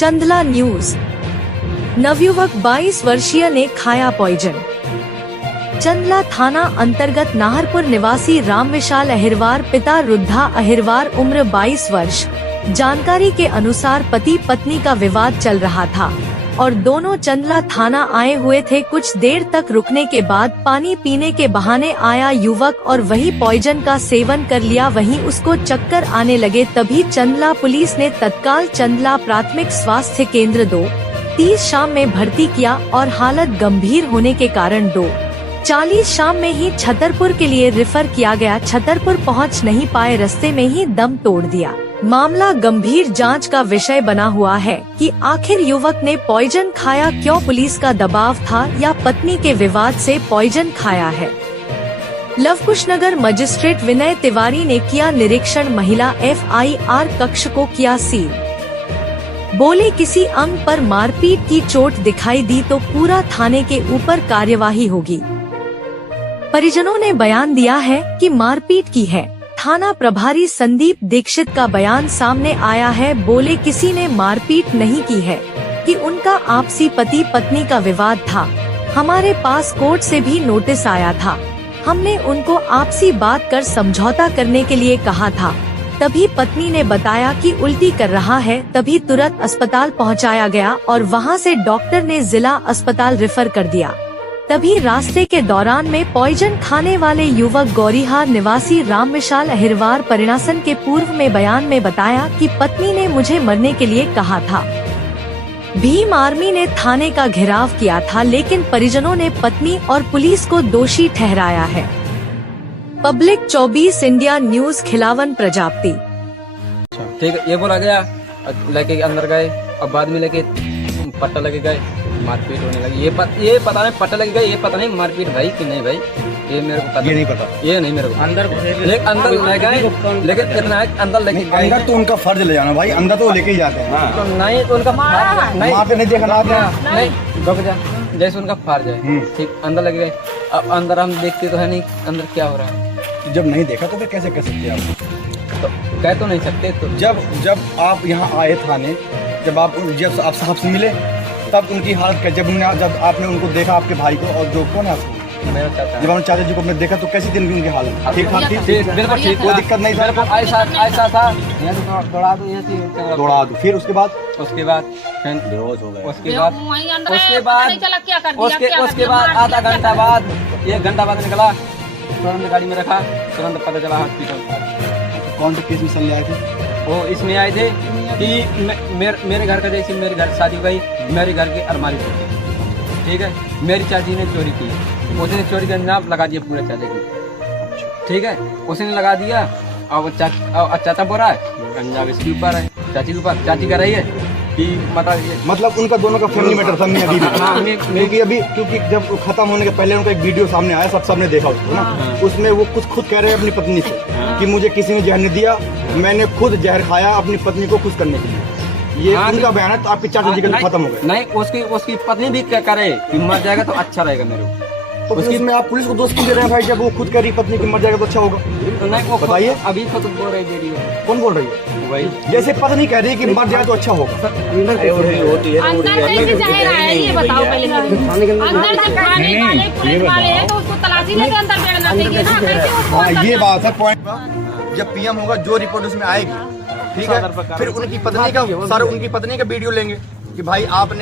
Chandla news. नवयुवक 22 वर्षीय ने खाया पॉइजन। चंदला थाना अंतर्गत नाहरपुर निवासी रामविशाल अहिरवार पिता रुद्धा अहिरवार उम्र 22 वर्ष। जानकारी के अनुसार पति पत्नी का विवाद चल रहा था और दोनों चंदला थाना आए हुए थे। कुछ देर तक रुकने के बाद पानी पीने के बहाने आया युवक और वही पॉइजन का सेवन कर लिया। वहीं उसको चक्कर आने लगे। तभी चंदला पुलिस ने तत्काल चंदला प्राथमिक स्वास्थ्य केंद्र 2-30 शाम में भर्ती किया और हालत गंभीर होने के कारण 2-40 शाम में ही छतरपुर के लिए रेफर किया गया। छतरपुर पहुंच नहीं पाए, रास्ते में ही दम तोड़ दिया। मामला गंभीर जांच का विषय बना हुआ है कि आखिर युवक ने पॉइजन खाया क्यों। पुलिस का दबाव था या पत्नी के विवाद से पॉइजन खाया है। लवकुशनगर मजिस्ट्रेट विनय तिवारी ने किया निरीक्षण। महिला FIR कक्ष को किया सील। बोले किसी अंग पर मारपीट की चोट दिखाई दी तो पूरा थाने के ऊपर कार्यवाही होगी। परिजनों ने बयान दिया है कि मारपीट की है। थाना प्रभारी संदीप दीक्षित का बयान सामने आया है। बोले किसी ने मारपीट नहीं की है कि उनका आपसी पति पत्नी का विवाद था। हमारे पास कोर्ट से भी नोटिस आया था। हमने उनको आपसी बात कर समझौता करने के लिए कहा था। तभी पत्नी ने बताया कि उल्टी कर रहा है। तभी तुरंत अस्पताल पहुंचाया गया और वहां से डॉक्टर ने जिला अस्पताल रेफर कर दिया। तभी रास्ते के दौरान में पॉइजन खाने वाले युवक गौरीहार निवासी रामविशाल अहिरवार परिणासन के पूर्व में बयान में बताया कि पत्नी ने मुझे मरने के लिए कहा था। भीम आर्मी ने थाने का घेराव किया था, लेकिन परिजनों ने पत्नी और पुलिस को दोषी ठहराया है। Public 24 India news Khilawan Prajapati. ठीक है, ये बोला गया, लेके अंदर गए और बाद में लेके पट्टा लगे गए, मारपीट होने लगी। ये पता नहीं पट्टा लगे गए, ये पता नहीं मारपीट भाई कि नहीं भाई, ये मेरे को पता नहीं पता। ये नहीं मेरे को अंदर ले गए, लेकिन इतना अंदर लेके अंदर तो उनका फर्ज ले जाना भाई, अंदर तो लेके ही जाते हैं। तो नहीं तो उनका नहीं वहाँ पे नहीं देखा ना नहीं रुक जा, जैसे उनका फर्ज है। ठीक, अंदर लगे गए। अब अंदर हम देखते तो है नहीं अंदर क्या हो रहा है। जब नहीं देखा तो फिर कैसे कह सकते आप? तो कह तो नहीं सकते। तो जब आप यहाँ आए थाने, जब आप साहब से मिले तब उनकी हालत क्या? जब आपने उनको देखा, आपके भाई को, और जो कौन है आपको, मेरा चाचा, जब आपने चाचा जी को आपने देखा तो कैसी दिन की उनकी हालत? ठीक ठाक थी, बिल्कुल ठीक, कोई दिक्कत नहीं था। ऐसा था दौड़ा दो, फिर उसके बाद बेहोश हो गए। उसके बाद आधा घंटा बाद, 1 घंटा बाद निकला, तुरंत गाड़ी में रखा, तुरंत पता चला हॉस्पिटल। कौन से केस में सल्ले आए थे? वो इसमें आए थे कि मेरे घर का, जैसे मेरे घर शादी हो गई, मेरे घर की अलमारी टूटी, ठीक है, मेरी चाची ने चोरी की, उसने चोरी का नाम लगा दिया पूरे चाचा की, ठीक है, उसने लगा दिया। और चाचा बोल रहा है पंजाब इसके ऊपर है, चाची के ऊपर, चाची कह रही है कि मतलब उनका दोनों का फैमिली मैटर था। मैं अभी क्योंकि जब खत्म होने के पहले उनका एक वीडियो सामने आया, सबने देखा उसको ना, उसमें वो कुछ खुद कह रहे हैं अपनी पत्नी से कि मुझे किसी ने जहर नहीं दिया, मैंने खुद जहर खाया अपनी पत्नी को खुश करने के लिए। ये उनका बयान है। तो आपके चाचा जी का खत्म हो गए। नहीं, उसकी पत्नी भी क्या करे कि मर जाएगा तो अच्छा रहेगा मेरे को। तो उसकी में आप पुलिस को दोष क्यों दे रहे हैं भाई? जब वो खुद कह रही पत्नी की मर जाएगा तो अच्छा होगा। तो नहीं, वो बताइए, अभी खुद बोल रही दे रही है। कौन बोल रही है? वही, जैसे पत्नी कह रही है कि मर जाए तो अच्छा होगा। अंदर कैसे जहर आया ये बताओ पहले। अंदर जब खाने वाले पुलिस वाले हैं तो उसको तलाशी लेके अंदर बैठना चाहिए ना। कैसे उसको ये बात है पॉइंट। जब PM होगा, जो रिपोर्ट उसमें आएगी, ठीक है, फिर उनकी पत्नी का उनकी पत्नी का वीडियो लेंगे कि भाई आप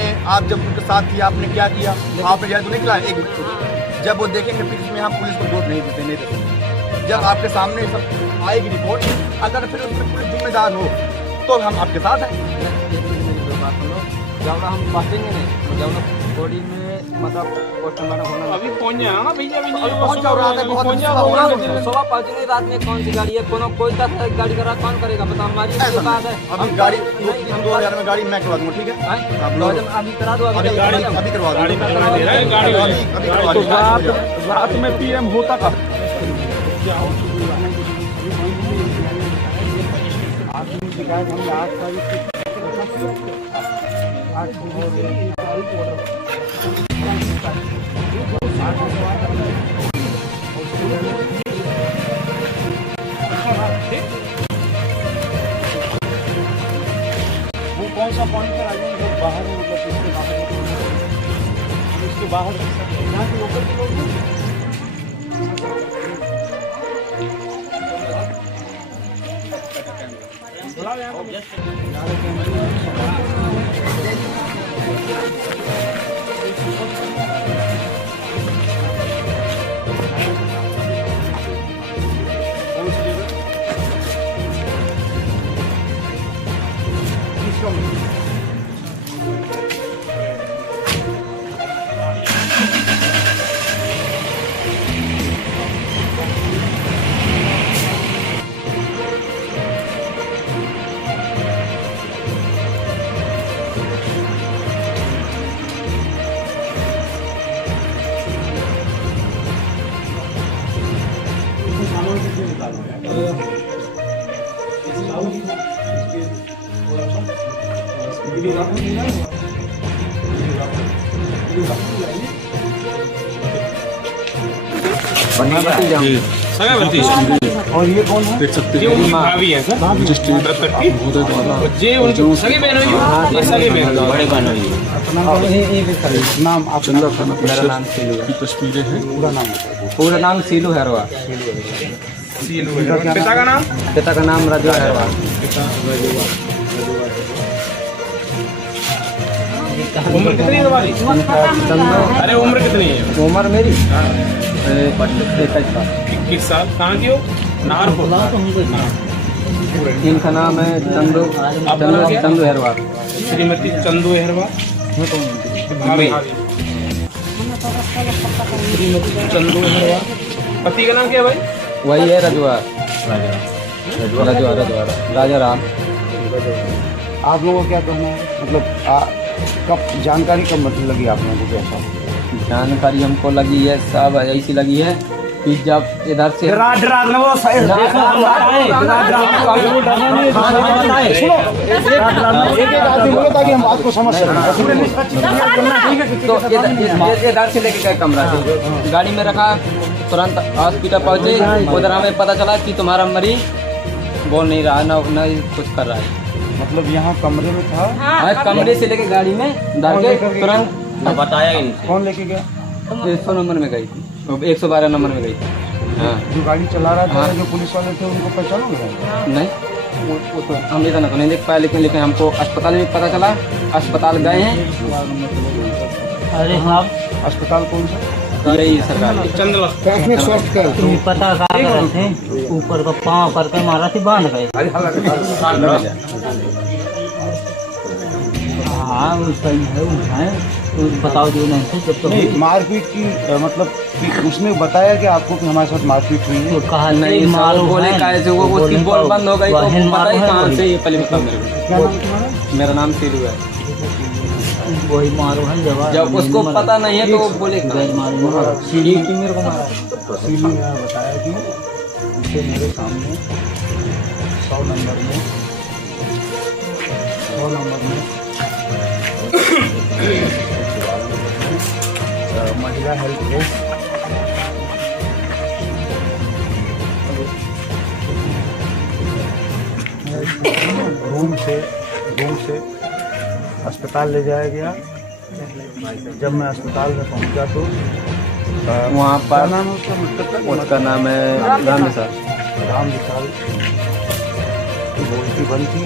जब उनके साथ किया, आपने क्या किया, आपने जहर तो नहीं खिलाया। 1 मिनट, जब वो देखेंगे फिर इसमें हम पुलिस को दोष नहीं देते। जब आपके सामने सब आएगी रिपोर्ट, अगर फिर उसमें पुलिस जिम्मेदार हो तो हम आपके साथ हैं। जब हम बांटेंगे नहीं, जब बॉडी में मतलब पोस्टमार्टम होना, अभी पहुंच जाएगा ना भैया, अभी पहुंच जाओ, रात में बहुत सुबह पहुंचेंगे। रात में कौन सी गाड़ी है, कोई 10 गाड़ी करा, कौन करेगा बता? हमारी बात है। अभी गाड़ी 2000 में गाड़ी मैं करवा दूंगा, ठीक है, अभी करा दो, अभी करवा दूंगा। रात में PM होता कब? वो कौन सा पॉइंट और ये कौन है? देख सकते हैं भाभी है सर, रजिस्ट्री जे उनके सगे बहन हुई, ये सगे बहन बड़े बहन हुई। नाम आप? चंद्रा खाना। मेरा नाम सीलू है। तस्वीरें हैं। पूरा नाम सीलू हैरवा। पिता का नाम? पिता का नाम राजू हैरवा। उम्र कितनी है तुम्हारी? अरे उम्र कितनी है? उम्र मेरी 21 साल। 21 साल। कहाँ की हो? नाहरपुर। इनका नाम है चंदू हैरवा। श्रीमती चंदू हैरवा। भाभी श्रीमती चंदू हैरवा। पति का नाम क्या है भाई? वही है रजवा राजा राम। आप लोगों को क्या कहना है, मतलब कब जानकारी कब मतलब लगी आप लोगों को? कैसा जानकारी हमको लगी है साहब, ऐसी लगी है कि जब इधर से बोलो ताकि हम बात को समझ सकें। तो इधर से लेके गए कमरा से, गाड़ी में रखा, तुरंत हॉस्पिटल पहुंचे। उधर हमें पता चला कि तुम्हारा मरीज बोल नहीं रहा, न कुछ कर रहा है। मतलब यहाँ कमरे में था? हाँ, कमरे से लेके गाड़ी में डाल के तुरंत बताया इनसे। कौन लेके गया? 100 नंबर में गई थी, 112 नंबर में गई थी। हाँ, जो गाड़ी चला रहा था, हाँ। जो पुलिस वाले थे उनको पहचानोगे? नहीं, वो तो हम इतना तो नहीं देख पाए, लेकिन हमको अस्पताल में पता चला। अस्पताल गए हैं। अरे हाँ, अस्पताल कौन सा? यही सरकारी पता कर रहे थे, ऊपर का पाँव करके मारा थी, बांध गए। हाँ वो सही है, उठाए तो बताओ जो नहीं थे जब तो मारपीट की मतलब कि उसने बताया कि आपको कि हमारे साथ मारपीट हुई है? तो कहा नहीं, मारो बोले कैसे वो उसकी बोल बंद हो गई, तो पता ही कहाँ से, ये पहले बताओ मेरे को। क्या नाम तुम्हारा? मेरा नाम सीलू है। वही मारो है जब उसको पता नहीं है तो वो बोले गैर मारो सीलू की मेरे को मारा। सीलू ने बताया कि उसे मेरे सामने 100 नंबर में महिला हेल्प डेस्क रूम से अस्पताल ले जाया गया। जब मैं अस्पताल में पहुंचा तो वहाँ पर नाम है उसका नाम है राम विशाल। राम विशाल बोलती बंद थी,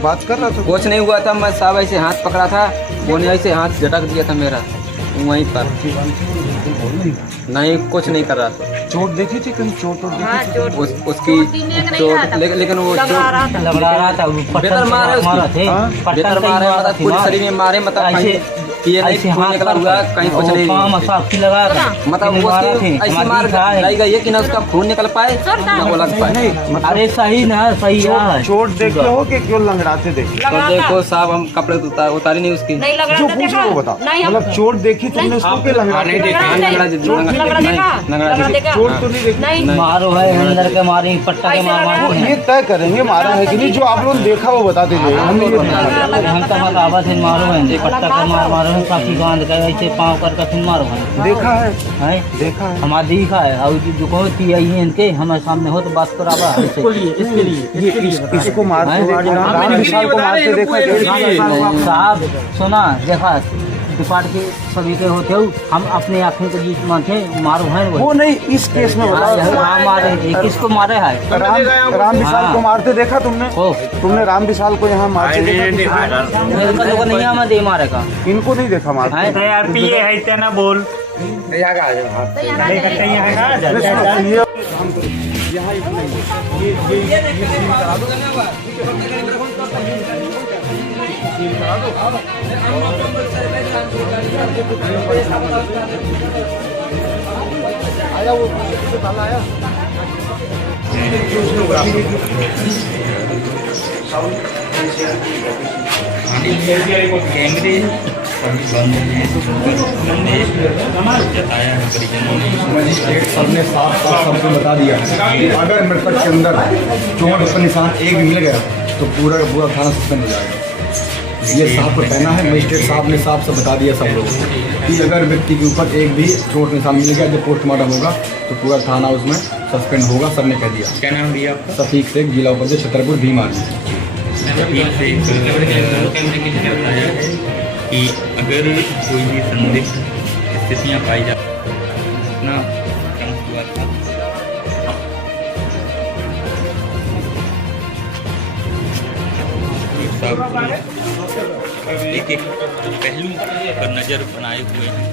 बात कर रहा था। कुछ नहीं हुआ था, मैं साहब ऐसे हाथ पकड़ा था, वो ने ऐसे हाथ झटक दिया था मेरा वहीं पर। नहीं, कुछ नहीं कर रहा था। चोट देखी थी कहीं? चोट उसकी चोट, लेकिन वो लग रहा था बेहतर मारे, बेहतर मारे, मतलब पूरे शरीर में मारे, मतलब ये नहीं खून निकला हुआ, कहीं कुछ नहीं, मतलब वो ऐसी मार लाई गई है कि ना उसका खून निकल पाए ना वो लग पाए। अरे सही ना, सही है। चोट देखे हो कि क्यों लंगड़ाते देखे? तो देखो साहब, हम कपड़े उतारी नहीं उसकी, जो पूछ रहे हो बताओ। मतलब चोट देखी तुमने उसको कि लंगड़ाते? चोट तो नहीं देखी? मारो है अंदर के मारे, पट्टा के मार ये तय करेंगे मारा है कि नहीं। जो आप लोग देखा वो बता दीजिए। हम तो बतावत है, मारो है पट्टा के मार है काफी बांध कर ऐसे पाँव करके तुम मारो है देखा है, हैं? देखा है। हमारा देखा है और जो कौन थी आई है इनके हमारे सामने हो तो बात करावा हमसे। इसको मारते राम विशाल को मारते देखा साहब सुना देखा डिपार्ट के सभी के होते हो हम अपने आँखें के बीच में थे मारो है वो नहीं इस केस में हाँ मारे एक किसको मारे है राम विशाल को मारते देखा तुमने? तुमने राम विशाल को यहाँ मारते देखा? लोग नहीं हमें दे मारेगा इनको नहीं देखा मारते। यार पिए है तेना बोल मजिस्ट्रेट सबने साफ सबको बता दिया अगर मृतक के अंदर चोट का निशान एक भी मिल गया तो पूरा का पूरा थाना सस्पेंड हो जाएगा। ये साहब को कहना है, मजिस्ट्रेट साहब ने साफ से बता दिया सब लोगों को कि अगर व्यक्ति के ऊपर एक भी चोट निशान मिल गया जब पोस्टमार्टम होगा तो पूरा थाना उसमें सस्पेंड होगा। सब ने कह दिया। क्या नाम दिया आपका? सफीक शेख, जिला उपाध्यक्ष छतरपुर भीमार्मी। कि अगर कोई भी संदिग्ध स्थितियाँ पाई जाती ना हुआ था सब एक एक पहलू पर नज़र बनाए हुए हैं।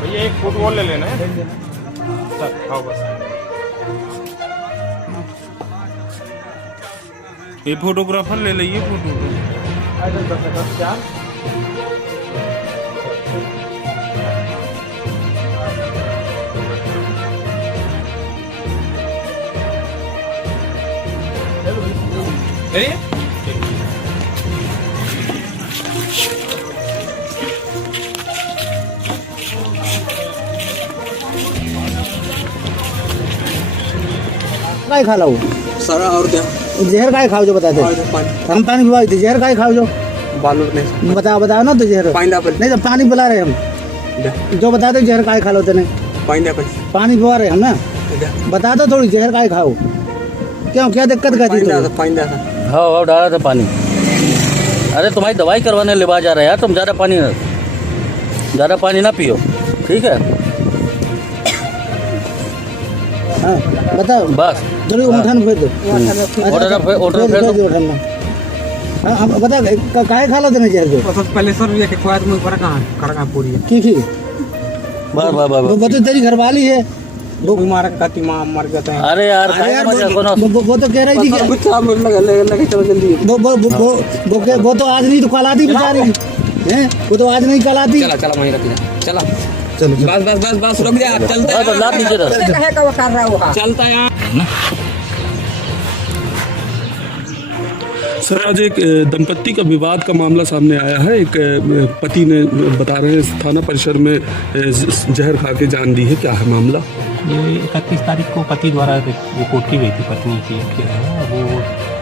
भैया एक फुटबॉल ले लेना है। चल खाओ बस। ये फोटोग्राफर ले लीजिए फोटो। काय खा लो सारा और क्या जहर काय खाओ जो बताते हम पानी पिवाई थे जहर काय खाओ जो बालू नहीं बताओ ना तो जहर पाइनएप्पल नहीं तो पानी पिला रहे हम जो बताते जहर काय खा लो तेने पाइनएप्पल पानी पिवा रहे हम ना बता दो थोड़ी जहर काय खाओ क्यों क्या दिक्कत क्या थी पाइनएप्पल हाँ डाला था पानी। अरे तुम्हारी दवाई करवाने लेवा जा रहे हैं यार, तुम ज़्यादा पानी ना पियो, ठीक है? हाँ बताओ बस थोड़ी उठन फेर दो हाँ बता काय खा लो तेने जहर जो पहले सर ये खुआ तुम ऊपर कहां पूरी की बस वो तो तेरी घरवाली है वो बीमार कहती माँ मर जाते हैं। अरे यार अरे यार वो वो तो कह रही थी कि वो तो आज नहीं तो कल आती बेचारी हैं, वो तो आज नहीं कल आती। चला वहीं रख चला चलो बस रुक जा, चलते चलता है। सर आज एक दंपत्ति का विवाद का मामला सामने आया है। एक पति ने बता रहे हैं थाना परिसर में जहर खा के जान दी है। क्या है मामला? ये 31 तारीख को पति द्वारा रिपोर्ट की गई थी पत्नी की कि वो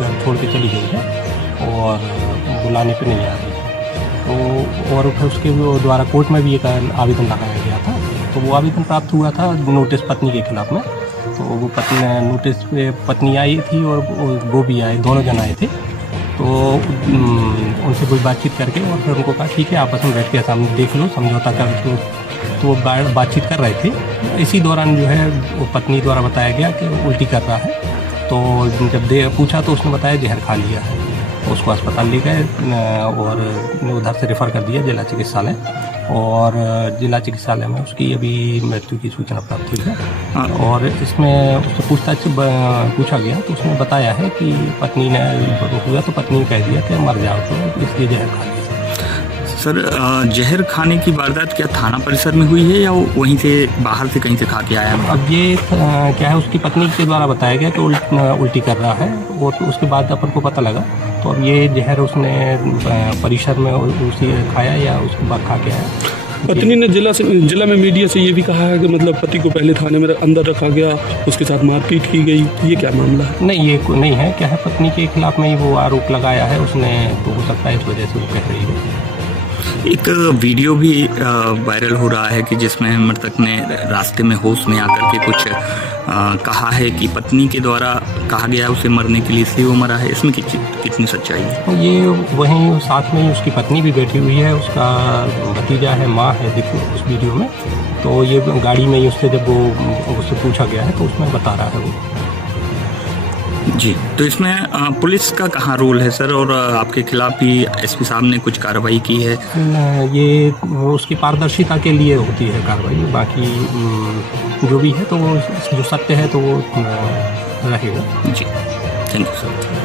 घर छोड़ के चली गई है और बुलाने पे नहीं आ रही है। तो और फिर उसके द्वारा कोर्ट में भी एक आवेदन लगाया गया था। तो वो आवेदन प्राप्त हुआ था नोटिस पत्नी के खिलाफ में। तो वो नोटिस पे पत्नी आई थी और वो भी आए, दोनों जन आए थे। तो उनसे कोई बातचीत करके और फिर उनको कहा ठीक है आपस में बैठ के सामने देख लो, समझौता कर दो। तो वो बातचीत कर रहे थे। इसी दौरान जो है वो पत्नी द्वारा बताया गया कि उल्टी कर रहा है। तो जब पूछा तो उसने बताया जहर खा लिया है। उसको अस्पताल ले गए और उधर से रेफ़र कर दिया जिला चिकित्सालय। और जिला चिकित्सालय में उसकी अभी मृत्यु की सूचना प्राप्त हुई है। और इसमें उससे पूछताछ पूछा गया तो उसने बताया है कि पत्नी ने हुआ तो पत्नी ने कह दिया कि मर जाओ, तो इसलिए जहर खा लिया। सर जहर खाने की वारदात क्या थाना परिसर में हुई है या वहीं से बाहर से कहीं से खा के आया है? अब ये क्या है उसकी पत्नी के द्वारा बताया गया कि उल्टी कर रहा है और तो उसके बाद अपन को पता लगा। तो अब ये जहर उसने परिसर में उसी खाया या उसके बाद खा के आया। पत्नी ने जिला में मीडिया से ये भी कहा है कि मतलब पति को पहले थाने में अंदर रखा गया, उसके साथ मारपीट की गई। ये क्या मामला है? नहीं, ये नहीं है। क्या है पत्नी के खिलाफ में ही वो आरोप लगाया है उसने, तो हो सकता है इस वजह से वो कह रही है। एक वीडियो भी वायरल हो रहा है कि जिसमें मृतक ने रास्ते में होश में आकर के कुछ कहा है कि पत्नी के द्वारा कहा गया उसे मरने के लिए, इसलिए वो मरा है। इसमें कितनी सच्चाई है? ये वहीं साथ में ही उसकी पत्नी भी बैठी हुई है, उसका भतीजा है, माँ है, देखो उस वीडियो में। तो ये गाड़ी में ही उससे जब वो उससे पूछा गया है तो उसमें बता रहा है वो। जी, तो इसमें पुलिस का कहाँ रोल है सर? और आपके खिलाफ भी एसपी साहब ने कुछ कार्रवाई की है? ये उसकी पारदर्शिता के लिए होती है कार्रवाई। बाकी जो भी है तो वो जो सत्य है तो वो रहेगा। जी, थैंक यू सर।